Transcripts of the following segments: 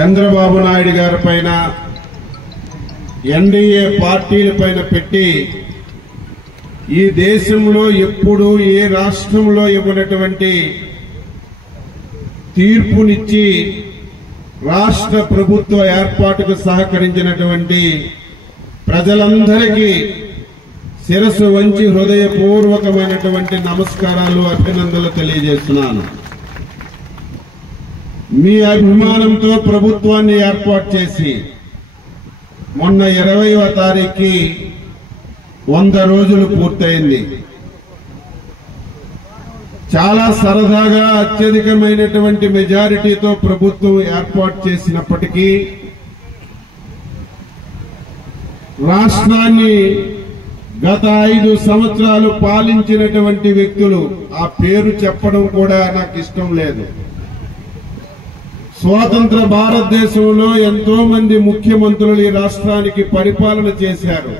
చంద్రబాబు నాయుడు గారి పైన ఎన్డీఏ పార్టీలపైన పెట్టి ఈ దేశంలో ఎప్పుడు ఏ రాష్ట్రంలో ఇవ్వనటువంటి తీర్పునిచ్చి రాష్ట్ర ప్రభుత్వ ఏర్పాటుకు సహకరించినటువంటి ప్రజలందరికీ శిరస్సు వంచి హృదయపూర్వకమైనటువంటి నమస్కారాలు, అభినందనలు తెలియజేస్తున్నాను. మీ అభిమానంతో ప్రభుత్వాన్ని ఏర్పాటు చేసి మొన్న 20వ తారీఖుకి 100 రోజులు పూర్తయింది. చాలా సరదాగా అత్యధికమైనటువంటి మెజారిటీతో ప్రభుత్వం ఏర్పాటు చేసినప్పటికీ రాష్ట్రాన్ని గత 5 సంవత్సరాలు పాలించినటువంటి వ్యక్తులు, ఆ పేరు చెప్పడం కూడా నాకు ఇష్టం లేదు. స్వాతంత్ర భారతదేశంలో ఎంతో మంది ముఖ్యమంత్రులు ఈ రాష్ట్రానికి పరిపాలన చేశారు.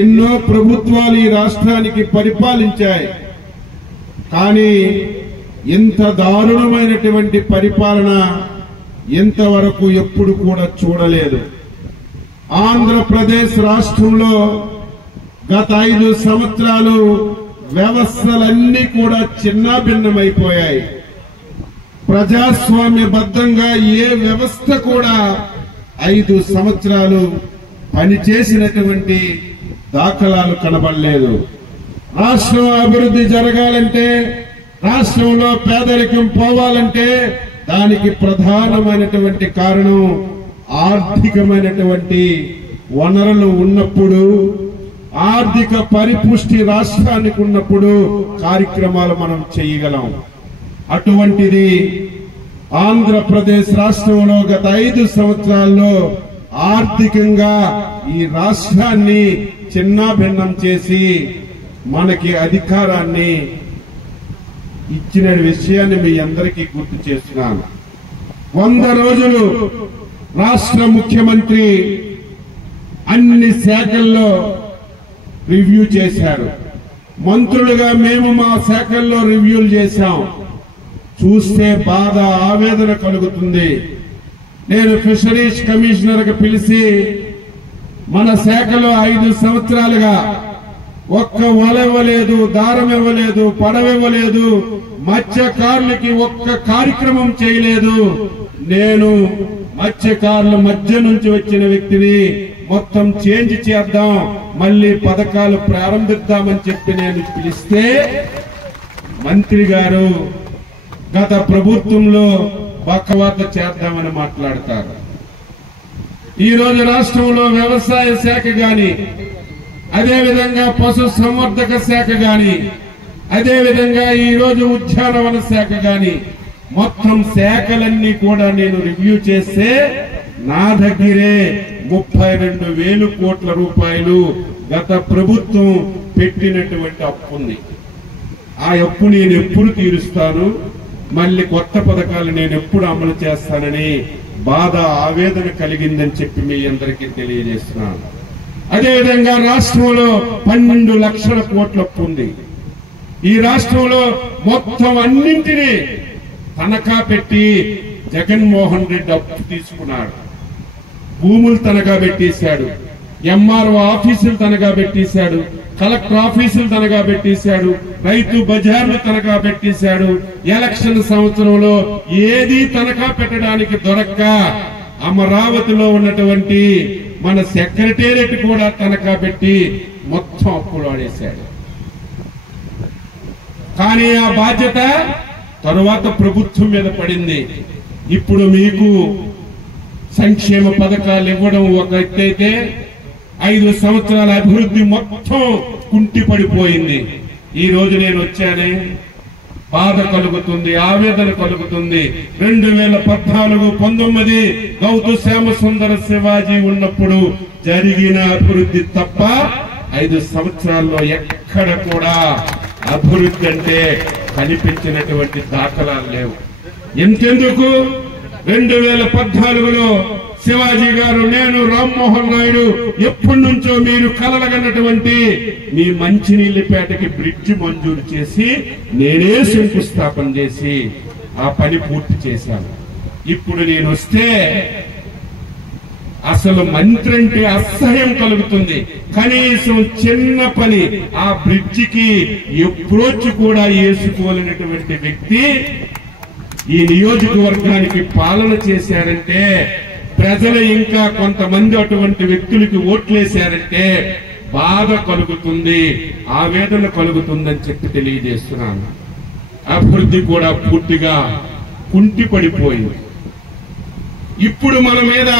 ఎన్నో ప్రభుత్వాలు ఈ రాష్ట్రానికి పరిపాలించాయి. కానీ ఇంత దారుణమైనటువంటి పరిపాలన ఇంతవరకు ఎప్పుడు కూడా చూడలేదు. ఆంధ్రప్రదేశ్ రాష్ట్రంలో గత 5 సంవత్సరాలు వ్యవస్థలన్నీ కూడా చిన్నాభిన్నమైపోయాయి. ప్రజాస్వామ్యబద్ధంగా ఏ వ్యవస్థ కూడా 5 సంవత్సరాలు పనిచేసినటువంటి దాఖలాలు కనబడలేదు. రాష్ట్రం అభివృద్ధి జరగాలంటే, రాష్ట్రంలో పేదరికం పోవాలంటే దానికి ప్రధానమైనటువంటి కారణం ఆర్థికమైనటువంటి వనరులు ఉన్నప్పుడు, ఆర్థిక పరిపుష్టి రాష్ట్రానికి ఉన్నప్పుడు కార్యక్రమాలు మనం చేయగలం. అటువంటిది ఆంధ్రప్రదేశ్ రాష్ట్రంలో గత 5 సంవత్సరాల్లో ఆర్థికంగా ఈ రాష్ట్రాన్ని చిన్నాభిన్నం చేసి మనకి అధికారాన్ని ఇచ్చిన విషయాన్ని మీ అందరికీ గుర్తు చేస్తున్నాను. 100 రోజులు రాష్ట్ర ముఖ్యమంత్రి అన్ని శాఖల్లో రివ్యూ చేశారు. మంత్రులుగా మేము మా శాఖల్లో రివ్యూలు చేశాం. చూస్తే బాధ, ఆవేదన కలుగుతుంది. నేను ఫిషరీస్ కమిషనర్ గా పిలిచి మన శాఖలో 5 సంవత్సరాలుగా ఒక్క వల ఇవ్వలేదు, దారం ఇవ్వలేదు, పడవ ఇవ్వలేదు, మత్స్యకారులకి ఒక్క కార్యక్రమం చేయలేదు. నేను మత్స్యకారుల మధ్య నుంచి వచ్చిన వ్యక్తిని, మొత్తం చేంజ్ చేద్దాం, మళ్లీ పథకాలు ప్రారంభిద్దామని చెప్పి నేను పిలిస్తే మంత్రి గారు గత ప్రభుత్వంలో బకవాత చేద్దామని మాట్లాడతారు. ఈ రోజు రాష్ట్రంలో వ్యవసాయ శాఖ గాని, అదేవిధంగా పశు సంవర్ధక శాఖ గాని, అదేవిధంగా ఈ రోజు ఉద్యానవన శాఖ గాని, మొత్తం శాఖలన్నీ కూడా నేను రివ్యూ చేస్తే నా దగ్గరే 32,000 కోట్ల రూపాయలు గత ప్రభుత్వం పెట్టినటువంటి అప్పు ఉంది. ఆ అప్పు నేను ఎప్పుడు తీరుస్తాను, మళ్ళీ కొత్త పథకాలు నేను ఎప్పుడు అమలు చేస్తానని బాధ, ఆవేదన కలిగిందని చెప్పి మీ అందరికీ తెలియజేస్తున్నాను. అదేవిధంగా రాష్ట్రంలో 12 లక్షల కోట్ల అప్పు ఉంది. ఈ రాష్ట్రంలో మొత్తం అన్నింటినీ తనఖా పెట్టి జగన్మోహన్ రెడ్డి అప్పు తీసుకున్నాడు. భూములు తనఖా పెట్టేశాడు, ఎంఆర్ఓ ఆఫీసులు తనఖా పెట్టేశాడు, కలెక్టర్ ఆఫీసులు తనఖా పెట్టేశాడు, రైతు బజార్లు తనఖా పెట్టేశాడు. ఎలక్షన్ సంవత్సరంలో ఏది తనఖా పెట్టడానికి దొరక్క అమరావతిలో ఉన్నటువంటి మన సెక్రటేరియట్ కూడా తనఖా పెట్టి మొత్తం అప్పులు ఆడేశాడు. కానీ ఆ బాధ్యత తరువాత ప్రభుత్వం మీద పడింది. ఇప్పుడు మీకు సంక్షేమ పథకాలు ఇవ్వడం ఒక ఎత్తైతే 5 సంవత్సరాల అభివృద్ధి మొత్తం కుంటిపడిపోయింది. ఈ రోజు నేను వచ్చానే, బాధ కలుగుతుంది, ఆవేదన కలుగుతుంది. 2014-19 గౌతు శ్యామసుందర శివాజీ ఉన్నప్పుడు జరిగిన అభివృద్ధి తప్ప 5 సంవత్సరాల్లో ఎక్కడ కూడా అభివృద్ధి అంటే కనిపించినటువంటి దాఖలాలు లేవు. ఎంతెందుకు 2014లో శివాజీ గారు, నేను, రామ్మోహన్ నాయుడు ఎప్పటి నుంచో మీరు కలలుగన్నటువంటి మీ మంచినీళ్లపేటకి బ్రిడ్జ్ మంజూరు చేసి నేనే శంకుస్థాపన చేసి ఆ పని పూర్తి చేశాను. ఇప్పుడు నేను వస్తే అసలు మంత్రి అంటే అసహ్యం కలుగుతుంది. కనీసం చిన్న పని ఆ బ్రిడ్జికి అప్రోచ్ కూడా వేసుకోలేనటువంటి వ్యక్తి ఈ నియోజకవర్గానికి పాలన చేశారంటే, ప్రజలు ఇంకా కొంతమంది అటువంటి వ్యక్తులకి ఓట్లేశారంటే బాధ కలుగుతుంది, ఆవేదన కలుగుతుందని చెప్పి తెలియజేస్తున్నాను. అభివృద్ధి కూడా పూర్తిగా కుంటిపడిపోయింది. ఇప్పుడు మన మీద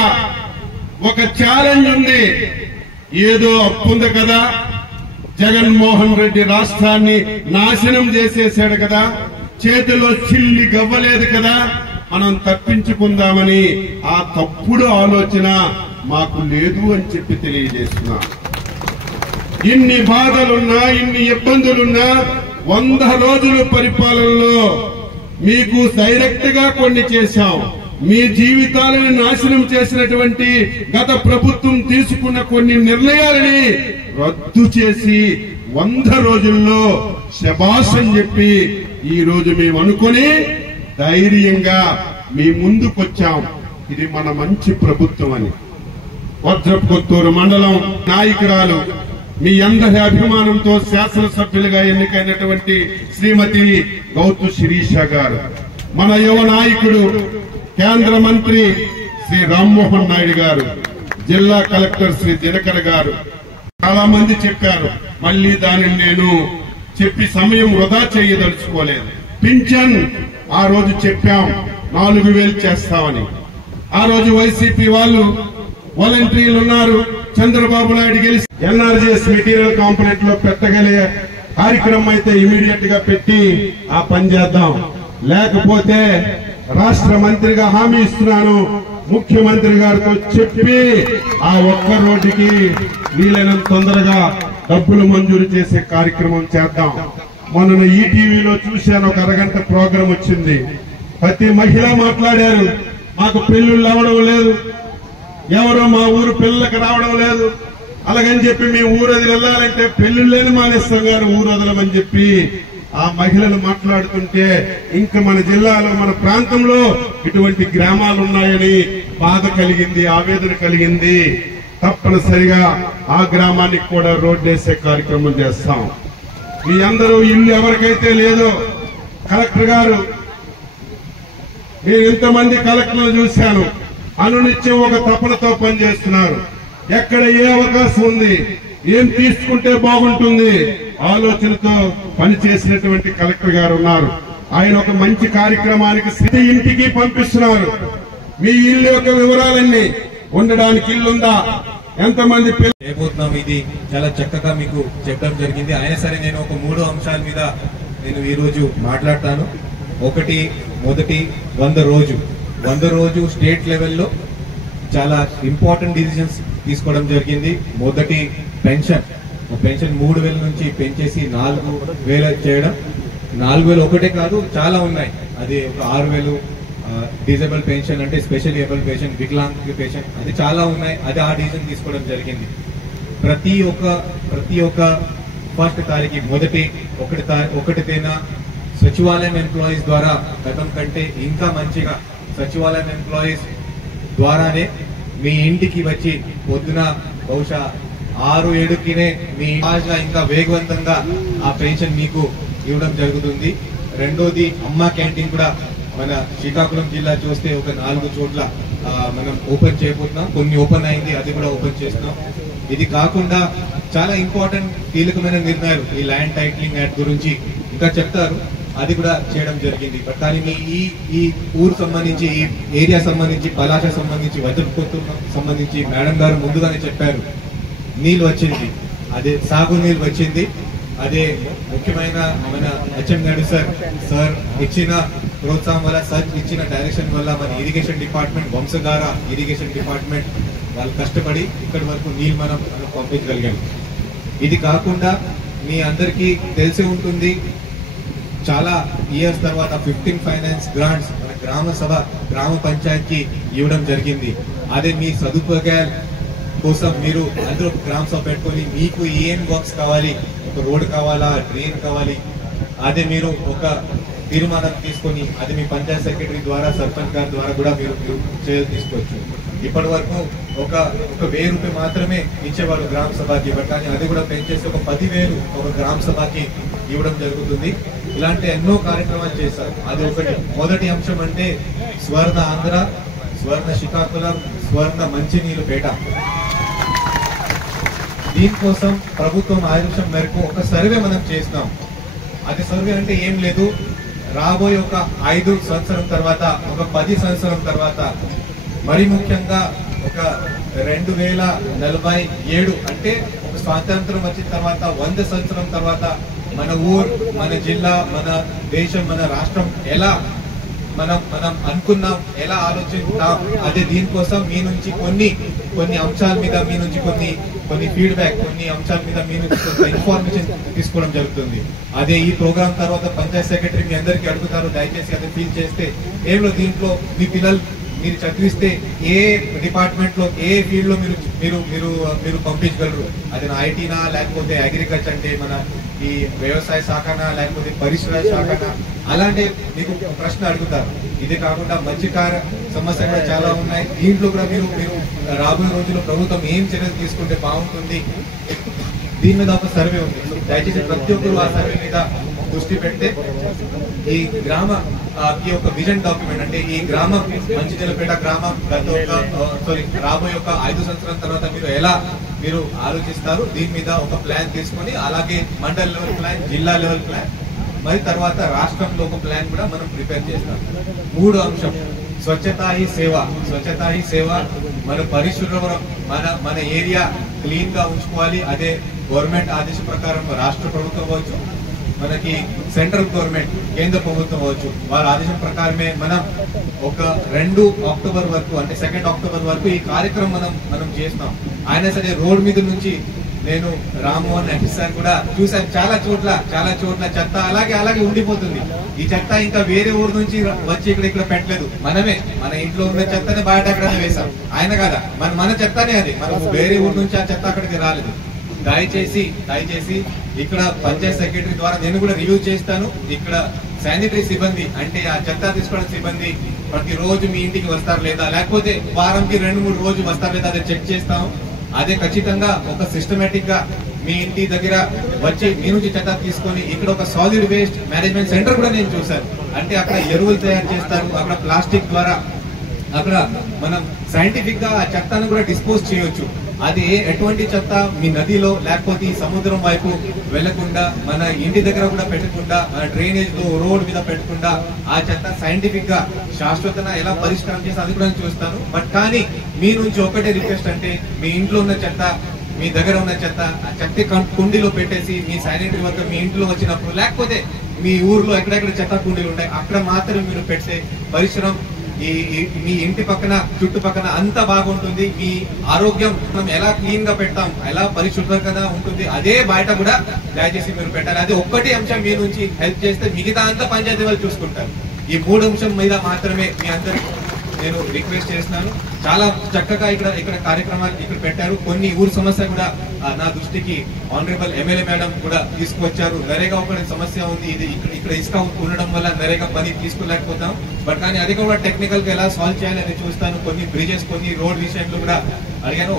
ఒక ఛాలెంజ్ ఉంది. ఏదో అప్పు ఉంది కదా, జగన్మోహన్ రెడ్డి రాష్ట్రాన్ని నాశనం చేసేశాడు కదా, చేతిలో చిల్లి గవ్వలేదు కదా, మనం తప్పించుకుందామని ఆ తప్పుడు ఆలోచన మాకు లేదు అని చెప్పి తెలియజేస్తున్నా. ఇన్ని బాధలున్నా, ఇన్ని ఇబ్బందులున్నా 100 రోజుల పరిపాలనలో మీకు డైరెక్ట్ గా కొన్ని చేశాం. మీ జీవితాలను నాశనం చేసినటువంటి గత ప్రభుత్వం తీసుకున్న కొన్ని నిర్ణయాలని రద్దు చేసి 100 రోజుల్లో శభాష్ అని చెప్పి ఈ రోజు మేము అనుకుని ధైర్యంగా మీ ముందుకొచ్చాం. ఇది మన మంచి ప్రభుత్వం అని. వజ్రపు కొత్తూరు మండలం నాయకురాలు, మీ అందరి అభిమానంతో శాసనసభ్యులుగా ఎన్నికైనటువంటి శ్రీమతి గౌతు శిరీష గారు, మన యువ నాయకుడు కేంద్ర మంత్రి శ్రీ రామ్మోహన్ నాయుడు గారు, జిల్లా కలెక్టర్ శ్రీ దినకర్ గారు, చాలా మంది చెప్పారు. మళ్లీ దానిని నేను చెప్పి సమయం వృధా చేయదలుచుకోలేదు. పింఛన్ ఆ రోజు చెప్పాం 4000 చేస్తామని. ఆ రోజు వైసీపీ వాళ్ళు వాలంటీర్లు ఉన్నారు. చంద్రబాబు నాయుడు గెలిచి ఎన్ఆర్జీఎస్ మెటీరియల్ కాంపోనెంట్ లో పెట్టగలిగే కార్యక్రమం అయితే ఇమీడియట్ గా పెట్టి ఆ పని చేద్దాం. లేకపోతే రాష్ట్ర మంత్రిగా హామీ ఇస్తున్నాను, ముఖ్యమంత్రి గారితో చెప్పి ఆ ఒక్క రోడ్డుకి వీలైనంత తొందరగా డబ్బులు మంజూరు చేసే కార్యక్రమం చేద్దాం. మొన్న ఈటీవీలో చూశాను, ఒక అరగంట ప్రోగ్రాం వచ్చింది. ప్రతి మహిళ మాట్లాడారు, మాకు పెళ్లిళ్ళు అవ్వడం లేదు, ఎవరో మా ఊరు పిల్లలకు రావడం లేదు, అలాగని చెప్పి మేము ఊరు వదిలి వెళ్ళాలంటే పెళ్లిళ్ళని మానేస్తాం గారు ఊరు వదలమని చెప్పి ఆ మహిళలు మాట్లాడుతుంటే, ఇంకా మన జిల్లాలో మన ప్రాంతంలో ఇటువంటి గ్రామాలు ఉన్నాయని బాధ కలిగింది, ఆవేదన కలిగింది. తప్పనిసరిగా ఆ గ్రామానికి కూడా రోడ్డు వేసే కార్యక్రమం చేస్తాం. మీ అందరూ ఇల్లు ఎవరికైతే లేదో, కలెక్టర్ గారు, నేను ఇంతమంది కలెక్టర్లు చూశాను, అనునిత్యం ఒక తపనతో పనిచేస్తున్నారు. ఎక్కడ ఏ అవకాశం ఉంది, ఏం తీసుకుంటే బాగుంటుంది ఆలోచనతో పనిచేసినటువంటి కలెక్టర్ గారు ఉన్నారు. ఆయన ఒక మంచి కార్యక్రమానికి ప్రతి ఇంటికి పంపిస్తున్నారు. మీ ఇల్లు యొక్క వివరాలన్నీ, ఉండడానికి ఇల్లుందా, ఎంతమంది చేయబోతున్నాం, ఇది చాలా చక్కగా మీకు చెప్పడం జరిగింది. అయినా సరే నేను ఒక 3 అంశాల మీద నేను ఈ రోజు మాట్లాడతాను. మొదటి 100 రోజు స్టేట్ లెవెల్లో చాలా ఇంపార్టెంట్ డిసిజన్స్ తీసుకోవడం జరిగింది. మొదటి పెన్షన్ 3000 నుంచి పెంచేసి 4000 చేయడం. 4000 ఒకటే కాదు, చాలా ఉన్నాయి. అది ఒక 6000 డిజేబుల్ పెన్షన్, అంటే special able pension, Viklang pension, అది చాలా ఉన్నాయి. అది ఆ డిసిజన్ తీసుకోవడం జరిగింది. ప్రతి ఒక్క 1st తారీఖు ఒకటి తేదీన సచివాలయం ఎంప్లాయీస్ ద్వారా గతం కంటే ఇంకా మంచిగా సచివాలయం ఎంప్లాయీస్ ద్వారానే మీ ఇంటికి వచ్చి పొద్దున బహుశా 6-7కినే మీ భాష ఇంకా వేగవంతంగా ఆ పెన్షన్ మీకు ఇవ్వడం జరుగుతుంది. రెండోది, అమ్మ క్యాంటీన్ కూడా మన శ్రీకాకుళం జిల్లా చూస్తే ఒక 4 చోట్ల మనం ఓపెన్ చేయబోతున్నాం. కొన్ని ఓపెన్ అయింది, అది కూడా ఓపెన్ చేస్తున్నాం. ఇది కాకుండా చాలా ఇంపార్టెంట్ కీలకమైన నిర్ణయాలు ఈ ల్యాండ్ టైటిలింగ్ యాక్ట్ గురించి ఇంకా చెప్తారు, అది కూడా చేయడం జరిగింది. కానీ మీ ఈ ఊరు సంబంధించి, ఈ ఏరియా సంబంధించి, పలాస సంబంధించి, వజ్రపుకొత్తూరు సంబంధించి మేడం గారు ముందుగానే చెప్పారు, నీళ్ళు వచ్చింది, అదే సాగు నీళ్ళు వచ్చింది. అదే ముఖ్యమైన మన హెచ్ఎం నాయుడు సార్ ఇచ్చిన ప్రోత్సాహం వల్ల, సార్ ఇచ్చిన డైరెక్షన్ వల్ల మన irrigation department, Vamsadhara irrigation department వాళ్ళు కష్టపడి ఇక్కడి వరకు నీళ్ళు మనం పంపించగలిగాం. ఇది కాకుండా మీ అందరికీ తెలిసి ఉంటుంది, చాలా ఇయర్స్ తర్వాత 15 ఫైనాన్స్ గ్రాంట్స్ మన గ్రామ పంచాయతీకి ఇవ్వడం జరిగింది. అదే మీ సదుపాయాల కోసం మీరు అందరూ గ్రామ సభ పెట్టుకొని మీకు ఏం వర్క్స్ కావాలి, ఒక రోడ్ కావాలా, డ్రైన్ కావాలి, అదే మీరు ఒక తీర్మానం తీసుకొని అది మీ పంచాయత్ సెక్రటరీ ద్వారా సర్పంచ్ గారి ద్వారా కూడా మీరు చర్యలు తీసుకోవచ్చు. ఇప్పటి వరకు ఒక 1000 రూపాయలు మాత్రమే ఇచ్చేవాళ్ళు గ్రామ సభకి, కానీ అది కూడా పెంచేసి ఒక 10,000 ఒక గ్రామ సభకి ఇవ్వడం జరుగుతుంది. ఇలాంటి ఎన్నో కార్యక్రమాలు చేశారు. అది ఒకటి. మొదటి అంశం అంటే స్వర్ణ ఆంధ్ర, స్వర్ణ శ్రీకాకుళం, స్వర్ణ మంచినీళ్ళు పేట. దీనికోసం ప్రభుత్వం ఆదేశం మేరకు ఒక సర్వే మనం చేసినాం. అది సర్వే అంటే ఏం లేదు, రాబోయే ఒక 5 సంవత్సరం తర్వాత, ఒక 10 సంవత్సరం తర్వాత, మరి ముఖ్యంగా ఒక 2047 అంటే ఒక స్వాతంత్రం వచ్చిన తర్వాత 100 సంవత్సరం తర్వాత మన ఊరు, మన జిల్లా, మన దేశం, మన రాష్ట్రం ఎలా మనం అనుకున్నాం, ఎలా ఆలోచిస్తాం, అదే దీనికోసం మీ నుంచి కొన్ని అంశాల మీద మీ నుంచి కొన్ని ఫీడ్బ్యాక్, కొన్ని అంశాల మీద మీ నుంచి కొంత ఇన్ఫర్మేషన్ తీసుకోవడం జరుగుతుంది. అదే ఈ ప్రోగ్రామ్ తర్వాత పంచాయత్ సెక్రటరీ మీ అందరికీ అడుగుతారు, దయచేసి అది ఫీల్ చేస్తే ఏమో దీంట్లో మీ పిల్లలు మీరు చదివిస్తే ఏ డిపార్ట్మెంట్ లో ఏ ఫీల్డ్ లో మీరు పంపించగలరు. అది ఐటీనా, లేకపోతే అగ్రికల్చర్ అంటే మన ఈ వ్యవసాయ శాఖనా, లేకపోతే పరిశ్రమ శాఖనా, అలాంటి మీకు ప్రశ్న అడుగుతారు. ఇది కాకుండా మత్స్యకార సమస్య కూడా చాలా ఉన్నాయి. దీంట్లో కూడా మీరు రాబోయే రోజుల్లో ప్రభుత్వం ఏం చర్యలు తీసుకుంటే బాగుంటుంది, దీని మీద ఒక సర్వే ఉంది. దయచేసి ప్రతి ఒక్కరు ఆ సర్వే మీద దృష్టి పెడితే ఈ గ్రామ ఒక విజన్ డాక్యుమెంట్, అంటే ఈ గ్రామం మంచినీళ్ళపేట గ్రామం రాబోయే ఒక 5 సంవత్సరాల తర్వాత మీరు ఆలోచిస్తారు, దీని మీద ఒక ప్లాన్ తీసుకొని, అలాగే మండల్ లెవెల్ ప్లాన్, జిల్లా లెవెల్ ప్లాన్, మరి తర్వాత రాష్ట్రంలో ఒక ప్లాన్ కూడా మనం ప్రిపేర్ చేస్తాం. 3వ అంశం స్వచ్ఛతా హీ సేవ. స్వచ్ఛతా హీ సేవ, మన పరిశుభ్రం, మన ఏరియా క్లీన్ గా ఉంచుకోవాలి. అదే గవర్నమెంట్ ఆదేశం ప్రకారం రాష్ట్ర ప్రభుత్వం అవ్వచ్చు, మనకి సెంట్రల్ గవర్నమెంట్ కేంద్ర ప్రభుత్వం అవ్వచ్చు, వాళ్ళ ఆదేశం ప్రకారమే మనం ఒక 2 అక్టోబర్ వరకు, అంటే 2 అక్టోబర్ వరకు ఈ కార్యక్రమం మనం చేస్తాం. అయినా సరే రోడ్ మీద నుంచి నేను రామ్మోహన్ రెడ్డి సార్ కూడా చూసాను, చాలా చోట్ల చెత్త అలాగే ఉండిపోతుంది. ఈ చెత్త ఇంకా వేరే ఊరు నుంచి వచ్చి ఇక్కడ పెట్టలేదు, మనమే మన ఇంట్లో ఉన్న చెత్తనే బయట అక్కడ వేసాం. ఆయన కాదా, మన చెత్తనే అది, మనం వేరే ఊరు నుంచి ఆ చెత్త అక్కడికి రాలేదు. దయచేసి ఇక్కడ పంచాయత్ సెక్రటరీ ద్వారా నేను కూడా రివ్యూ చేస్తాను. ఇక్కడ శానిటరీ సిబ్బంది, అంటే ఆ చెత్త తీసుకోవడం సిబ్బంది ప్రతిరోజు మీ ఇంటికి వస్తారు లేదా, లేకపోతే వారంకి 2-3 రోజులు వస్తారు లేదా, అదే చెక్ చేస్తాము. అదే ఖచ్చితంగా ఒక సిస్టమేటిక్ గా మీ ఇంటి దగ్గర వచ్చి మీ నుంచి చెత్త తీసుకొని, ఇక్కడ ఒక సాలిడ్ వేస్ట్ మేనేజ్మెంట్ సెంటర్ కూడా నేను చూశాను. అంటే అక్కడ ఎరువులు తయారు చేస్తారు, అక్కడ ప్లాస్టిక్ ద్వారా అక్కడ మనం సైంటిఫిక్ గా ఆ చెత్తను కూడా డిస్పోజ్ చేయొచ్చు. అది ఎటువంటి చెత్త మీ నదిలో లేకపోతే ఈ సముద్రం వైపు వెళ్లకుండా, మన ఇంటి దగ్గర కూడా పెట్టకుండా, మన డ్రైనేజ్ లో రోడ్ మీద పెట్టకుండా, ఆ చెత్త సైంటిఫిక్ గా శాశ్వతంగా ఎలా పరిష్కారం చేస్తే అది కూడా చూస్తాను. బట్ కానీ మీ నుంచి ఒకటే రిక్వెస్ట్, అంటే మీ ఇంట్లో ఉన్న చెత్త, మీ దగ్గర ఉన్న చెత్త ఆ చెత్త కుండీలో పెట్టేసి, మీ శానిటరీ వర్కర్ మీ ఇంట్లో వచ్చినప్పుడు, లేకపోతే మీ ఊర్లో ఎక్కడెక్కడ చెత్త కుండీలు ఉంటాయి అక్కడ మాత్రమే మీరు పెడితే పరిశ్రమ మీ ఇంటి పక్కన చుట్టుపక్కన అంత బాగుంటుంది. మీ ఆరోగ్యం మనం ఎలా క్లీన్ గా పెడతాం, ఎలా పరిశుభ్రంగా ఉంటుంది, అదే బయట కూడా దయచేసి మీరు పెట్టాలి. అది ఒక్కటి అంశం మీ నుంచి హెల్ప్ చేస్తే మిగతా అంతా పంచాయతీ వాళ్ళు చూసుకుంటారు. ఈ 3 అంశం మీద మాత్రమే మీ అందరికి నేను రిక్వెస్ట్ చేస్తున్నాను. చాలా చక్కగా ఇక్కడ కార్యక్రమాలు ఇక్కడ పెట్టారు. కొన్ని ఊరు సమస్య కూడా నా దృష్టికి ఆనరబుల్ ఎమ్మెల్యే మేడం కూడా తీసుకువచ్చారు. నరేగా ఒక సమస్య ఉంది, ఇది ఇక్కడ ఇసుక ఉండడం వల్ల నరేగా పని తీసుకోలేకపోతాం. బట్ కానీ అది కూడా టెక్నికల్ గా ఎలా సాల్వ్ చేయాలని చూస్తాను. కొన్ని బ్రిడ్జెస్, కొన్ని రోడ్ విషయంలో కూడా అడిగాను.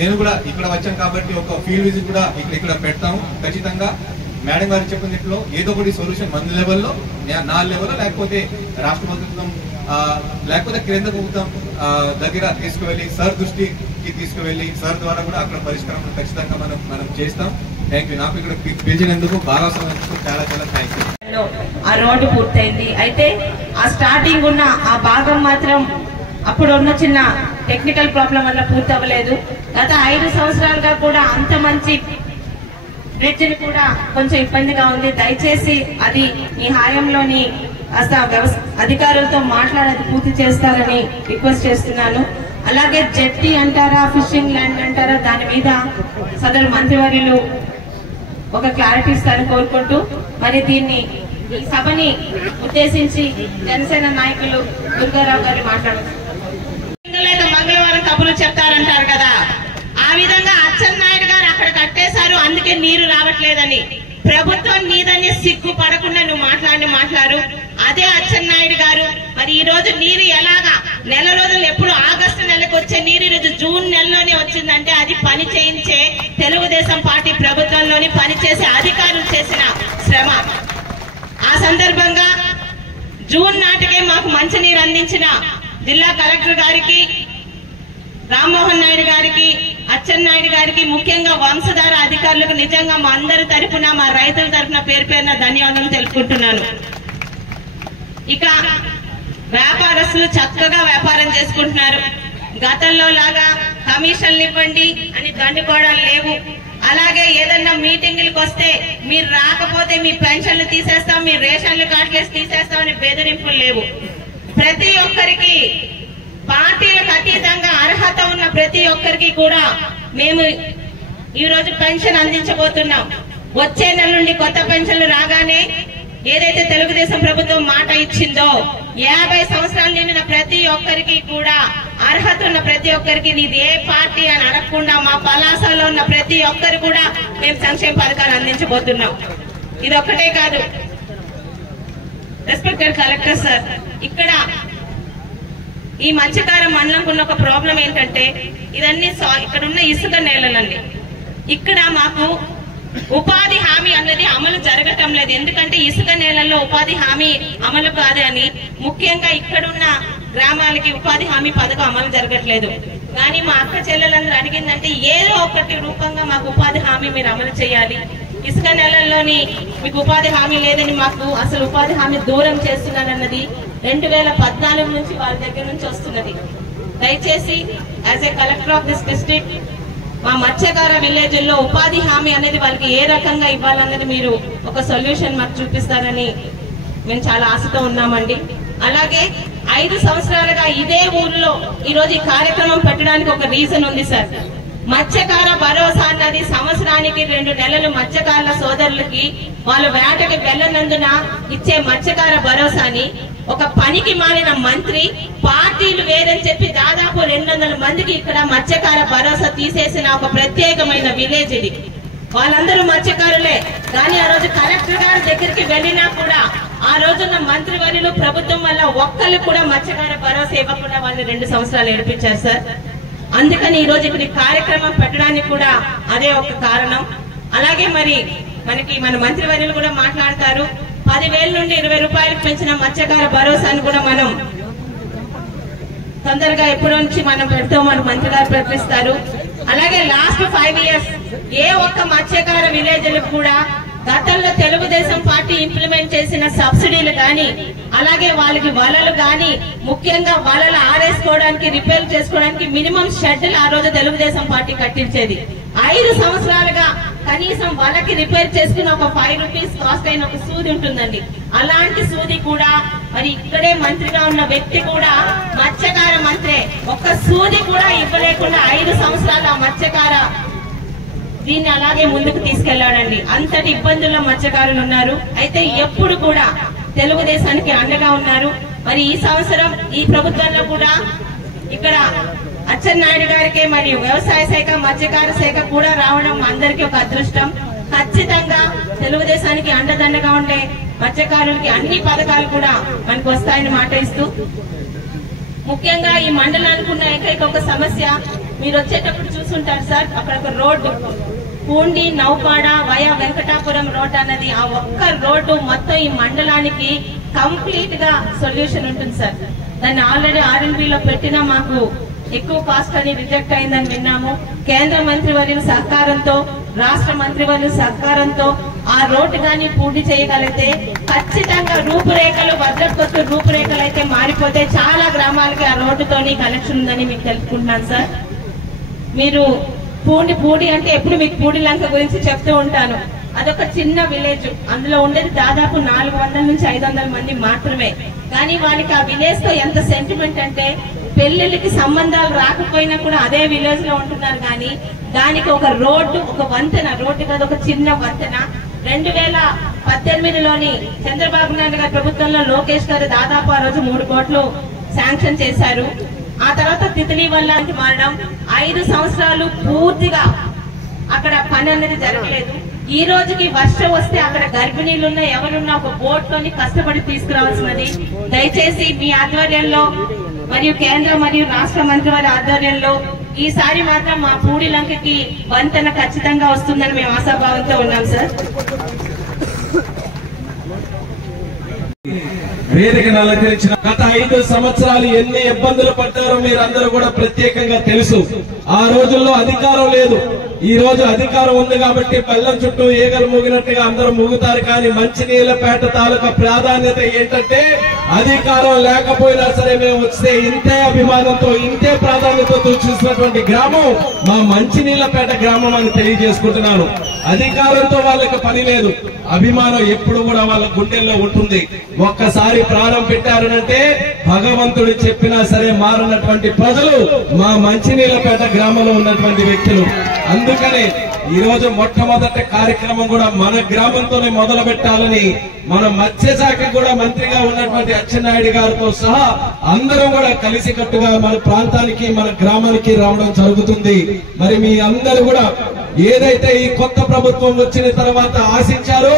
నేను కూడా ఇక్కడ వచ్చాను కాబట్టి ఒక ఫీల్డ్ విజిట్ కూడా ఇక్కడ పెడతాము. ఖచ్చితంగా మేడం గారు చెప్పినట్లో ఏదో ఒకటి సొల్యూషన్ మన లెవెల్లో, నా లెవెల్లో, లేకపోతే రాష్ట్ర ప్రభుత్వం లేకపోతే కేంద్ర ప్రభుత్వం దగ్గర తీసుకువెళ్లి సార్ దృష్టికి తీసుకువెళ్లి సార్ ద్వారా కూడా అక్కడ పరిష్కారం ఖచ్చితంగా మనం చేస్తాం. Thank you. నాకు ఇక్కడ పిలిచినందుకు బాగా చాలా థ్యాంక్ యూ. ఆ రోడ్డు పూర్తయింది. అయితే ఆ స్టార్టింగ్ ఉన్న ఆ భాగం మాత్రం అప్పుడు ఉన్న చిన్న టెక్నికల్ ప్రాబ్లం వల్ల పూర్తి అవ్వలేదు. గత 5 సంవత్సరాలుగా కూడా అంత మంచి బ్రిడ్జ్ కూడా కొంచెం ఇబ్బందిగా ఉంది. దయచేసి అది ఈ హాయంలోని అధికారులతో మాట్లాడి పూర్తి చేస్తారని రిక్వెస్ట్ చేస్తున్నాను. అలాగే జెట్టి అంటారా, ఫిషింగ్ ల్యాండ్ అంటారా, దాని మీద సదరు మంత్రివర్యులు ఒక క్లారిటీ ఇస్తారని కోరుకుంటూ, మరి దీన్ని ఈ సభని ఉద్దేశించి జనసేన నాయకులు దుర్గారావు గారు మాట్లాడుతున్నారు. మంగళవారం కబుర్లు చెప్తారంటారు కదా, ఆ విధంగా అచ్చెన్నాయుడు గారు అక్కడ కట్టేశారు, అందుకే నీరు రావట్లేదని ప్రభుత్వం నీదని సిగ్గు పడకుండా నువ్వు మాట్లాడు. అదే అచ్చెన్నాయుడు గారు మరి ఈ రోజు నీరు ఎలాగా నెల రోజులు ఎప్పుడు ఆగస్టు నెలకు వచ్చే నీరు ఈ రోజు జూన్ నెలలోనే వచ్చిందంటే అది పని చేయించే తెలుగుదేశం పార్టీ ప్రభుత్వంలోని పనిచేసే అధికారులు చేసిన శ్రమ. ఆ సందర్భంగా జూన్ నాటికే మాకు మంచినీరు అందించిన జిల్లా కలెక్టర్ గారికి, రామ్మోహన్ నాయుడు గారికి, అచ్చెన్నాయుడు గారికి, ముఖ్యంగా వంశధార అధికారులకు నిజంగా మా అందరి తరఫున, మా రైతుల తరఫున పేరు పేరున ధన్యవాదాలు తెలుపుకుంటున్నాను. ఇక వ్యాపారస్తులు చక్కగా వ్యాపారం చేసుకుంటున్నారు. గతంలో లాగా కమిషన్లు ఇవ్వండి అని దండుకోవడాలు లేవు. అలాగే ఏదన్నా మీటింగులకు వస్తే మీరు రాకపోతే మీ పెన్షన్లు తీసేస్తాం, మీ రేషన్లు కార్డులేసి తీసేస్తాం అని బెదిరింపులు లేవు. ప్రతి ఒక్కరికి పార్టీలకు అతీతంగా అర్హత ఉన్న ప్రతి ఒక్కరికి కూడా మేము ఈ రోజు పెన్షన్ అందించబోతున్నాం. వచ్చే నెల నుండి కొత్త పెన్షన్లు రాగానే ఏదైతే తెలుగుదేశం ప్రభుత్వం మాట ఇచ్చిందో 50 సంవత్సరాలు నిండిన ప్రతి ఒక్కరికి కూడా అర్హత ఉన్న ప్రతి ఒక్కరికి నీది ఏ పార్టీ అని అడగకుండా మా పలాసలో ఉన్న ప్రతి ఒక్కరు కూడా మేము సంక్షేమ పథకాలు అందించబోతున్నాం. ఇది ఒక్కటే కాదు, రెస్పెక్టెడ్ కలెక్టర్ సార్, ఇక్కడ ఈ మత్స్యకార మండలంకు ఉన్న ఒక ప్రాబ్లం ఏంటంటే ఇదన్నీ ఇక్కడ ఉన్న ఇసుక నేలలండి. ఇక్కడ మాకు ఉపాధి హామీ అన్నది అమలు జరగటం లేదు. ఎందుకంటే ఇసుక నేలల్లో ఉపాధి హామీ అమలు కాదు అని ముఖ్యంగా ఇక్కడున్న గ్రామాలకి ఉపాధి హామీ పథకం అమలు జరగట్లేదు. కానీ మా అక్క చెల్లెలందరూ అడిగిందంటే ఏదో ఒకటి రూపంగా మాకు ఉపాధి హామీ మీరు అమలు చేయాలి. ఇసుక నెలల్లోని మీకు ఉపాధి హామీ లేదని మాకు అసలు ఉపాధి హామీ దూరం చేస్తున్నారన్నది 2014 నుంచి వాళ్ళ దగ్గర నుంచి వస్తున్నది. దయచేసి as a collector of this district మా మత్స్యకార విలేజ్ల్లో ఉపాధి హామీ అనేది వాళ్ళకి ఏ రకంగా ఇవ్వాలన్నది మీరు ఒక సొల్యూషన్ మాకు చూపిస్తారని మేము చాలా ఆశతో ఉన్నామండి. అలాగే 5 సంవత్సరాలుగా ఇదే ఊర్లో ఈ రోజు ఈ కార్యక్రమం పెట్టడానికి ఒక రీజన్ ఉంది సార్. మత్స్యకార భరోసా అన్నది సంవత్సరానికి 2 నెలలు మత్స్యకారుల సోదరులకి వాళ్ళు వేటకి వెళ్లనందున ఇచ్చే మత్స్యకార భరోసాని ఒక పనికి మాలిన మంత్రి పార్టీలు వేరని చెప్పి దాదాపు 200 మందికి ఇక్కడ మత్స్యకార భరోసా తీసేసిన ఒక ప్రత్యేకమైన విలేజ్ ఇది. వాళ్ళందరూ మత్స్యకారులే. కానీ ఆ రోజు కలెక్టర్ గారి దగ్గరికి వెళ్ళినా కూడా ఆ రోజున్న మంత్రివర్యులు ప్రభుత్వం వల్ల ఒక్కళ్ళు కూడా మత్స్యకార భరోసా ఇవ్వకుండా వాళ్ళు 2 సంవత్సరాలు ఏడిపించారు సార్. అందుకని ఈ రోజు ఇక్కడ కార్యక్రమం పెట్టడానికి కూడా అదే ఒక కారణం. అలాగే మరి మనకి మన మంత్రివర్యులు కూడా మాట్లాడతారు. 10,000 నుండి 20 రూపాయలకు పెంచిన మత్స్యకార భరోసాను కూడా మనం తొందరగా ఎప్పటి నుంచి మనం పెడతాం మన మంత్రి గారు ప్రకటిస్తారు. అలాగే లాస్ట్ 5 ఇయర్స్ ఏ ఒక్క మత్స్యకార విలేజ్లకు కూడా గతంలో తెలుగుదేశం పార్టీ ఇంప్లిమెంట్ చేసిన సబ్సిడీలు గాని అలాగే వాళ్ళకి వలలు గాని ముఖ్యంగా వలలు ఆరేసుకోవడానికి రిపేర్ చేసుకోవడానికి మినిమం షెడ్లు ఆ రోజు తెలుగుదేశం పార్టీ కట్టించేది. 5 సంవత్సరాలుగా కనీసం వలకి రిపేర్ చేసుకుని ఒక 5 రూపీస్ కాస్ట్ అయిన ఒక సూది ఉంటుందండి. అలాంటి సూది కూడా మరి ఇక్కడే మంత్రిగా ఉన్న వ్యక్తి కూడా మత్స్యకార మంత్రే ఒక్క సూది కూడా ఇవ్వలేకుండా 5 సంవత్సరాలు ఆ మత్స్యకార దీన్ని అలాగే ముందుకు తీసుకెళ్లాడండి. అంతటి ఇబ్బందుల్లో మత్స్యకారులు ఉన్నారు. అయితే ఎప్పుడు కూడా తెలుగుదేశానికి అండగా ఉన్నారు. మరి ఈ సంవత్సరం ఈ ప్రభుత్వంలో కూడా ఇక్కడ అచ్చెన్నాయుడు గారికి మరియు వ్యవసాయ శాఖ మత్స్యకార శాఖ కూడా రావడం అందరికీ ఒక అదృష్టం. ఖచ్చితంగా తెలుగుదేశానికి అండదండగా ఉండే మత్స్యకారులకి అన్ని పథకాలు కూడా మనకు వస్తాయని మాట ఇస్తూ ముఖ్యంగా ఈ మండలానికి ఉన్న ఏకైక ఒక సమస్య మీరు వచ్చేటప్పుడు చూసుంటారు సార్, అక్కడ ఒక road Poondi Naupada via Venkatapuram road అన్నది ఆ ఒక్క రోడ్డు మొత్తం ఈ మండలానికి కంప్లీట్ గా సొల్యూషన్ ఉంటుంది సార్. దాన్ని ఆల్రెడీ R&Bలో పెట్టినా మాకు ఎక్కువ కాస్ట్ అని రిజెక్ట్ అయిందని విన్నాము. కేంద్ర మంత్రివర్యుల సహకారంతో రాష్ట్ర మంత్రివర్యుల సహకారంతో ఆ రోడ్డు గాని పూర్తి చేయగలిగితే ఖచ్చితంగా రూపురేఖలు భద్రకొత్తు రూపురేఖలు అయితే మారిపోతే చాలా గ్రామాలకి ఆ రోడ్డుతోని కనెక్షన్ ఉందని మీకు తెలుసుకుంటున్నాను సార్. మీరు పూడి అంటే ఎప్పుడు మీకు పూడి లంక గురించి చెప్తూ ఉంటాను. అదొక చిన్న విలేజ్, అందులో ఉండేది దాదాపు 400 నుంచి 500 మంది మాత్రమే. కానీ వాళ్ళకి ఆ విలేజ్ తో ఎంత సెంటిమెంట్ అంటే పెళ్లిళ్ళకి సంబంధాలు రాకపోయినా కూడా అదే విలేజ్ లో ఉంటున్నారు. కానీ దానికి ఒక రోడ్డు, ఒక వంతెన, రోడ్డు కాదు ఒక చిన్న వంతెన 2018లోని చంద్రబాబు నాయుడు గారి ప్రభుత్వంలో లోకేష్ గారు దాదాపు ఆ రోజు 3 కోట్లు శాంక్షన్ చేశారు. ఆ తర్వాత తితిలి వల్ల మారడం 5 సంవత్సరాలు పూర్తిగా అక్కడ పని అనేది జరగలేదు. ఈ రోజుకి వర్షం వస్తే అక్కడ గర్భిణీలున్న ఎవరున్నా ఒక బోట్ లోని కష్టపడి తీసుకురావాల్సినది. దయచేసి మీ ఆధ్వర్యంలో మరియు కేంద్ర మరియు రాష్ట్ర మంత్రి వారి ఆధ్వర్యంలో ఈసారి మాత్రం మా పూడి లంకకి వంతెన ఖచ్చితంగా వస్తుందని మేము ఆశాభావంతో ఉన్నాం సార్. వేదికను అలంకరించిన గత 5 సంవత్సరాలు ఎన్ని ఇబ్బందులు పడ్డారో మీరందరూ కూడా ప్రత్యేకంగా తెలుసు. ఆ రోజుల్లో అధికారం లేదు, ఈ రోజు అధికారం ఉంది కాబట్టి బెల్లం చుట్టూ ఈగలు మూగినట్టుగా అందరూ మూగుతారు. కానీ మంచినీళ్ళపేట తాలూకా ప్రాధాన్యత ఏంటంటే అధికారం లేకపోయినా సరే మేము వస్తే ఇంతే అభిమానంతో ఇంతే ప్రాధాన్యతతో చూసినటువంటి గ్రామం మా మంచినీళ్ళపేట గ్రామం అని తెలియజేసుకుంటున్నాను. అధికారంతో వాళ్ళకి పని లేదు, అభిమానం ఎప్పుడు కూడా వాళ్ళ గుండెల్లో ఉంటుంది. ఒక్కసారి ప్రాణం పెట్టారనంటే భగవంతుడు చెప్పినా సరే మారనటువంటి ప్రజలు మా మంచినీళ్ళపేట గ్రామంలో ఉన్నటువంటి వ్యక్తులు. అందుకనే ఈ రోజు మొట్టమొదటి కార్యక్రమం కూడా మన గ్రామంతోనే మొదలు పెట్టాలని మన మత్స్యశాఖ కూడా మంత్రిగా ఉన్నటువంటి అచ్చెన్నాయుడు గారితో సహా అందరం కూడా కలిసికట్టుగా మన ప్రాంతానికి మన గ్రామానికి రావడం జరుగుతుంది. మరి మీ అందరూ కూడా ఏదైతే ఈ కొత్త ప్రభుత్వం వచ్చిన తర్వాత ఆశించారో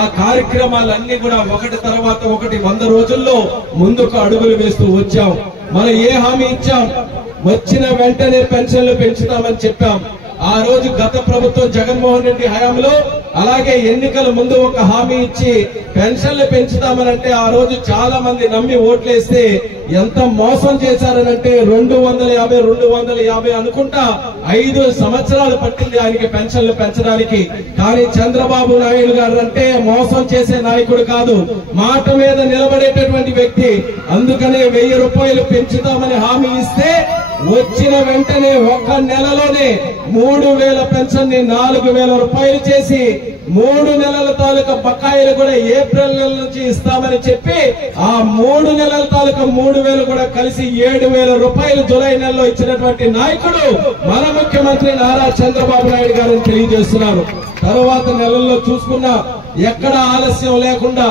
ఆ కార్యక్రమాలన్నీ కూడా ఒకటి తర్వాత ఒకటి 100 రోజుల్లో ముందుకు అడుగులు వేస్తూ వచ్చాం. మనం ఏ హామీ ఇచ్చాం? వచ్చిన వెంటనే పెన్షన్లు పెంచుతామని చెప్పాం. ఆ రోజు గత ప్రభుత్వం జగన్మోహన్ రెడ్డి హయాంలో అలాగే ఎన్నికల ముందు ఒక హామీ ఇచ్చి పెన్షన్లు పెంచుతామనంటే ఆ రోజు చాలా మంది నమ్మి ఓట్లేస్తే ఎంత మోసం చేశారనంటే 250 అనుకుంటా 5 సంవత్సరాలు పట్టింది ఆయనకి పెన్షన్లు పెంచడానికి. కానీ చంద్రబాబు నాయుడు గారు అంటే మోసం చేసే నాయకుడు కాదు, మాట మీద నిలబడేటటువంటి వ్యక్తి. అందుకనే 1000 రూపాయలు పెంచుతామని హామీ ఇస్తే వచ్చిన వెంటనే 1 నెలలోనే 3000 పెన్షన్ ని 4000 రూపాయలు చేసి 3 నెలల తాలూకా బకాయిలు కూడా ఏప్రిల్ నెల నుంచి ఇస్తామని చెప్పి ఆ 3 నెలల తాలూకా 3000 కూడా కలిసి 7000 రూపాయలు జూలై నెలలో ఇచ్చినటువంటి నాయకుడు మన ముఖ్యమంత్రి నారా చంద్రబాబు నాయుడు గారిని తెలియజేస్తున్నారు. తరువాత నెలల్లో చూసుకున్నా ఎక్కడ ఆలస్యం లేకుండా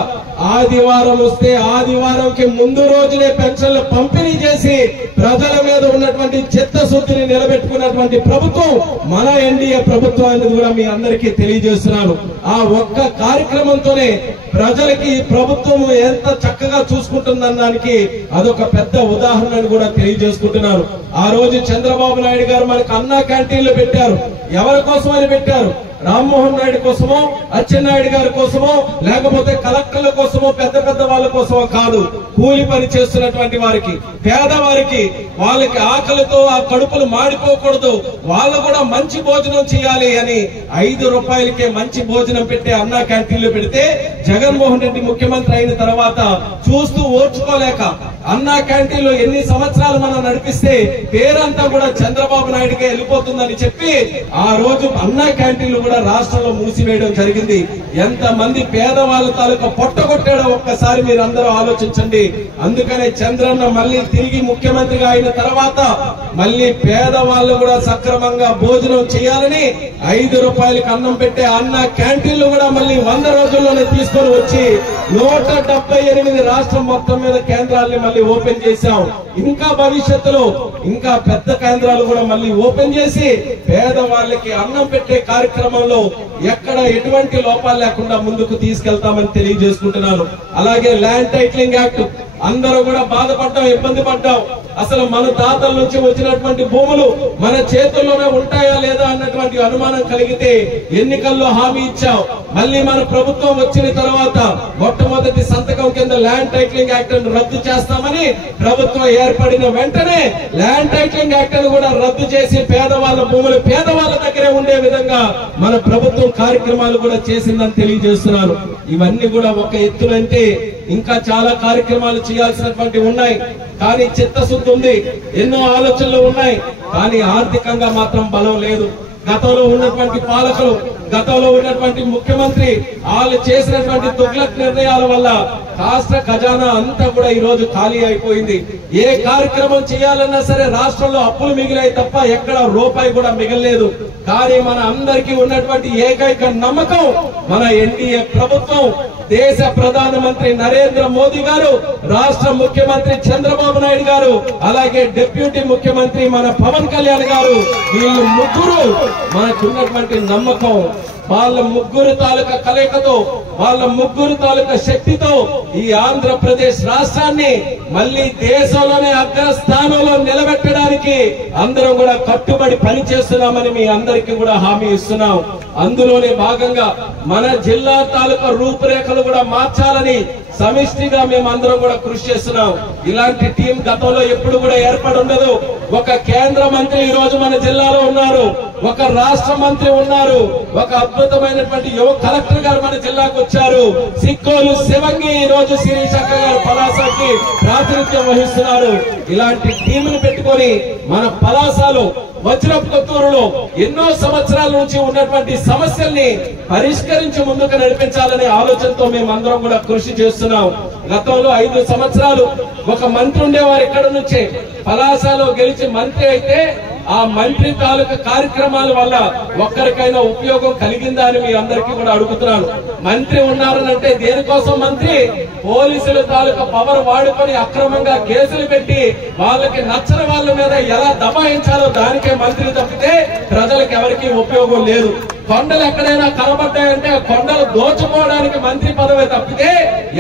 ఆదివారం వస్తే ఆదివారంకి ముందు రోజునే పెన్షన్లు పంపిణీ చేసి ప్రజల మీద ఉన్నటువంటి చిత్తశుద్ధిని నిలబెట్టుకున్నటువంటి ప్రభుత్వం మన ఎన్డీఏ ప్రభుత్వం అనేది కూడా మీ అందరికీ తెలియజేస్తున్నాను. ఆ ఒక్క కార్యక్రమంతోనే ప్రజలకి ప్రభుత్వం ఎంత చక్కగా చూసుకుంటుందనడానికి అదొక పెద్ద ఉదాహరణ కూడా తెలియజేసుకుంటున్నారు. ఆ రోజు చంద్రబాబు నాయుడు గారు మనకు అన్నా క్యాంటీన్లు పెట్టారు. ఎవరి కోసమని పెట్టారు? రామ్మోహన్ నాయుడు కోసమో అచ్చెన్నాయుడు గారి కోసమో లేకపోతే కలెక్టర్ల కోసమో పెద్ద పెద్ద వాళ్ళ కోసమో కాదు. కూలి పని చేస్తున్నటువంటి వారికి, పేదవారికి, వాళ్ళకి ఆకలితో ఆ కడుపులు మాడిపోకూడదు, వాళ్ళు కూడా మంచి భోజనం చేయాలి అని 5 రూపాయలకే మంచి భోజనం పెట్టే అన్నా క్యాంటీన్లు పెడితే జగన్మోహన్ రెడ్డి ముఖ్యమంత్రి అయిన తర్వాత చూస్తూ ఓర్చుకోలేక అన్నా క్యాంటీన్లో ఎన్ని సంవత్సరాలు మనం నడిపిస్తే పేరంతా కూడా చంద్రబాబు నాయుడుకే వెళ్ళిపోతుందని చెప్పి ఆ రోజు అన్నా క్యాంటీన్లు కూడా రాష్ట్రంలో మూసివేయడం జరిగింది. ఎంత మంది పేదవాళ్ళ తాలూకా పొట్టగొట్టాడో ఒక్కసారి మీరు అందరూ ఆలోచించండి. అందుకనే చంద్రన్న మళ్ళీ తిరిగి ముఖ్యమంత్రిగా అయిన తర్వాత మళ్ళీ పేదవాళ్ళు కూడా సక్రమంగా భోజనం చేయాలని 5 రూపాయలకి అన్నం పెట్టే అన్నా క్యాంటీన్లు కూడా మళ్ళీ 100 రోజుల్లోనే తీసుకొని వచ్చి 178 రాష్ట్రం మొత్తం మీద కేంద్రాల్ని మళ్ళీ ఓపెన్ చేశాం. ఇంకా భవిష్యత్తులో ఇంకా పెద్ద కేంద్రాలు కూడా మళ్ళీ ఓపెన్ చేసి పేదవాళ్ళకి అన్నం పెట్టే కార్యక్రమంలో ఎక్కడ ఎటువంటి లోపాలు లేకుండా ముందుకు తీసుకెళ్తామని తెలియజేసుకుంటున్నాను. అలాగే ల్యాండ్ టైటిలింగ్ యాక్ట్ అందరూ కూడా బాధపడ్డాం, ఇబ్బంది పడ్డాం. అసలు మన తాతల నుంచి వచ్చినటువంటి భూములు మన చేతుల్లోనే ఉంటాయా లేదా అన్నటువంటి అనుమానం కలిగితే ఎన్నికల్లో హామీ ఇచ్చాం. మళ్ళీ మన ప్రభుత్వం వచ్చిన తర్వాత మొట్టమొదటి సంతకం కింద ల్యాండ్ టైటిలింగ్ యాక్ట్ రద్దు చేస్తామని ప్రభుత్వం ఏర్పడిన వెంటనే ల్యాండ్ టైటిలింగ్ యాక్ట్ కూడా రద్దు చేసి పేదవాళ్ళ భూములు పేదవాళ్ళ దగ్గరే ఉండే విధంగా మన ప్రభుత్వం కార్యక్రమాలు కూడా చేసిందని తెలియజేస్తున్నారు. ఇవన్నీ కూడా ఒక ఎత్తునంటే ఇంకా చాలా కార్యక్రమాలు చేయాల్సినటువంటి ఉన్నాయి. కానీ చిత్తశుద్ధి ఉంది, ఎన్నో ఆలోచనలు ఉన్నాయి. కానీ ఆర్థికంగా మాత్రం బలం లేదు. గతంలో ఉన్నటువంటి పాలకులు, గతంలో ఉన్నటువంటి ముఖ్యమంత్రి వాళ్ళు చేసినటువంటి తుగ్లక్ నిర్ణయాల వల్ల రాష్ట్ర ఖజానా అంతా కూడా ఈ రోజు ఖాళీ అయిపోయింది. ఏ కార్యక్రమం చేయాలన్నా సరే రాష్ట్రంలో అప్పులు మిగిలాయి తప్ప ఎక్కడ రూపాయి కూడా మిగలలేదు. కానీ మన అందరికీ ఉన్నటువంటి ఏకైక నమ్మకం మన ఎన్డీఏ ప్రభుత్వం దేశ ప్రధానమంత్రి నరేంద్ర మోదీ గారు, రాష్ట్ర ముఖ్యమంత్రి చంద్రబాబు నాయుడు గారు, అలాగే డిప్యూటీ ముఖ్యమంత్రి మన పవన్ కళ్యాణ్ గారు, వీళ్ళు ముగ్గురు మనకున్నటువంటి నమ్మకం, వాళ్ళ ముగ్గురు తాలూకా కలయికతో, వాళ్ళ ముగ్గురు తాలూకా శక్తితో ఈ ఆంధ్రప్రదేశ్ రాష్ట్రాన్ని మళ్ళీ దేశంలోనే అగ్రస్థానంలో నిలబెట్టడానికి అందరం కూడా కట్టుబడి పనిచేస్తున్నామని మీ అందరికీ కూడా హామీ ఇస్తున్నాం. అందులోనే భాగంగా మన జిల్లా తాలూకా రూపురేఖలు కూడా మార్చాలని సమిష్టిగా మేము అందరం కూడా కృషి చేస్తున్నాం. ఇలాంటి టీం గతంలో ఎప్పుడు కూడా ఏర్పడి ఉండదు. ఒక కేంద్ర మంత్రి ఈ రోజు మన జిల్లాలో ఉన్నారు, ఒక రాష్ట్ర మంత్రి ఉన్నారు, ఒక అద్భుతమైనటువంటి యువ కలెక్టర్ గారు మన జిల్లాకు వచ్చారు. సిక్కోలు శివంగి ఈ రోజు శిరీష్ అక్క గారు పలాసకి ప్రాతినిధ్యం వహిస్తున్నారు. ఇలాంటి టీంను పెట్టుకొని మన పలాసలో వజ్రపు కొత్తూరులో ఎన్నో సంవత్సరాల నుంచి ఉన్నటువంటి సమస్యల్ని పరిష్కరించి ముందుకు నడిపించాలనే ఆలోచనతో మేమందరం కూడా కృషి చేస్తున్నాం. గతంలో 5 సంవత్సరాలు ఒక మంత్రి ఉండేవారు. ఇక్కడ నుంచే పలాసలో గెలిచి మంత్రి అయితే ఆ మంత్రి తాలూకా కార్యక్రమాల వల్ల ఒక్కరికైనా ఉపయోగం కలిగిందా అని మీ అందరికీ కూడా అడుగుతున్నాను. మంత్రి ఉన్నారనంటే దేనికోసం మంత్రి? పోలీసుల తాలూకా పవర్ వాడుకొని అక్రమంగా కేసులు పెట్టి వాళ్ళకి నచ్చని వాళ్ళ మీద ఎలా దబాయించాలో దానికే మంత్రి తప్పితే ప్రజలకు ఎవరికీ ఉపయోగం లేదు. కొండలు ఎక్కడైనా కనబడ్డాయంటే కొండలు దోచుకోవడానికి మంత్రి పదవి తప్పితే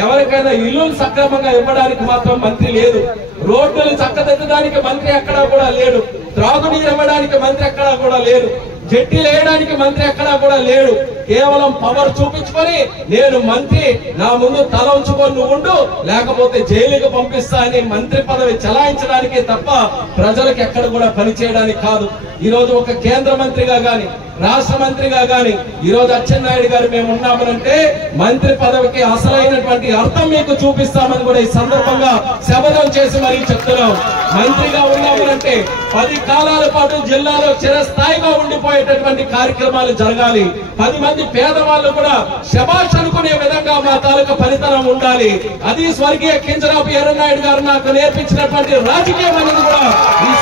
ఎవరికైనా ఇల్లులు సక్రమంగా ఇవ్వడానికి మాత్రం మంత్రి లేదు. రోడ్డులు చక్కదిద్దడానికి మంత్రి ఎక్కడా కూడా లేడు. త్రాగునీరు ఇవ్వడానికి మంత్రి ఎక్కడా కూడా లేడు. జట్టీలు వేయడానికి మంత్రి ఎక్కడా కూడా లేడు. కేవలం పవర్ చూపించుకొని నేను మంత్రి, నా ముందు తల ఉంచుకొని నువ్వు ఉండు, లేకపోతే జైలుకి పంపిస్తా అని మంత్రి పదవి చలాయించడానికి తప్ప ప్రజలకు ఎక్కడ కూడా పనిచేయడానికి కాదు. ఈ రోజు ఒక కేంద్ర మంత్రిగా గాని రాష్ట్ర మంత్రిగా గాని ఈ రోజు అచ్చెన్నాయుడు గారు మేము ఉన్నామనంటే మంత్రి పదవికి అసలైనటువంటి అర్థం మీకు చూపిస్తామని కూడా ఈ సందర్భంగా శపథం చేసి మరీ చెప్తున్నాం. మంత్రిగా ఉన్నామనంటే 10 కాలాల పాటు జిల్లాలో చిరస్థాయిగా ఉండిపోయేటటువంటి కార్యక్రమాలు జరగాలి. 10 మంది పేదవాళ్ళు కూడా శభాష్ అనుకునే విధంగా మా తాలూకా పనితనం ఉండాలి. అది స్వర్గీయ కింజరాపు ఎర్రనాయుడు గారు నాకు నేర్పించినటువంటి రాజకీయం అనేది కూడా ఈ